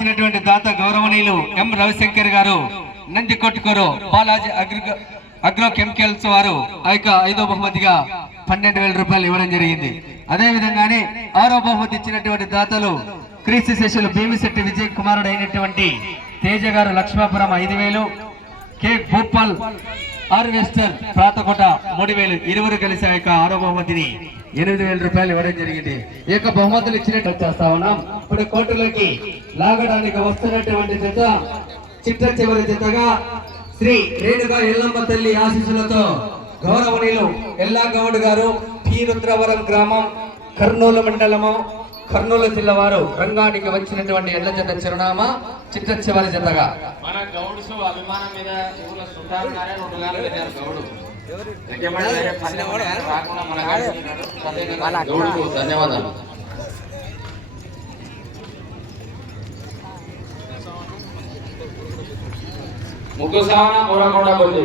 ఇచ్చినటువంటి దాత గౌరవనీయులు M Ravishankar garu Nandikotkur Balaji agri agro chemicals వారు ఆ యొక్క ఐదో బహుమతిగా పన్నెండు వేల రూపాయలు ఇవ్వడం జరిగింది. అదే విధంగానే ఆరో బహుమతి ఇచ్చినటువంటి దాతలు క్రీస్తు శిష్యులు భీమిశెట్టి విజయ్ కుమారుడు అయినటువంటి తేజ గారు లక్ష్మాపురం ఐదు వేలు కే. భూపాల్ హార్వెస్టర్ ప్రాతకోట మూడు వేలు ఇరువురు కలిసి ఆ యొక్క ఆరో బహుమతిని ఎనిమిది వేల రూపాయలు ఇవ్వడం జరిగింది. ఈ యొక్క బహుమతులు ఇచ్చినట్టు చేస్తా ఉన్నాం. ఇప్పుడు కోర్టులోకి లాగడానికి వస్తున్నటువంటి జత చిట్ట చివరి జతగా శ్రీ రేణుగా ఎల్లమ్మ తల్లి ఆశీస్సులతో గౌరవనీయులు ఎల్లా గౌడ్ గారు పీ. రుద్రవరం గ్రామం కర్నూలు మండలము కర్నూలు జిల్లా వారు రంగానికి వచ్చినటువంటి ఎడ్ల జత చిరునామా చిట్ట చివరి జతగా. మన గౌడ్స్ అభిమానం మీద ఊళ్ళో పెట్టారు గౌడు. ధన్యవాదాలు. ముగ్గు సావన మూడకొండ కొద్ది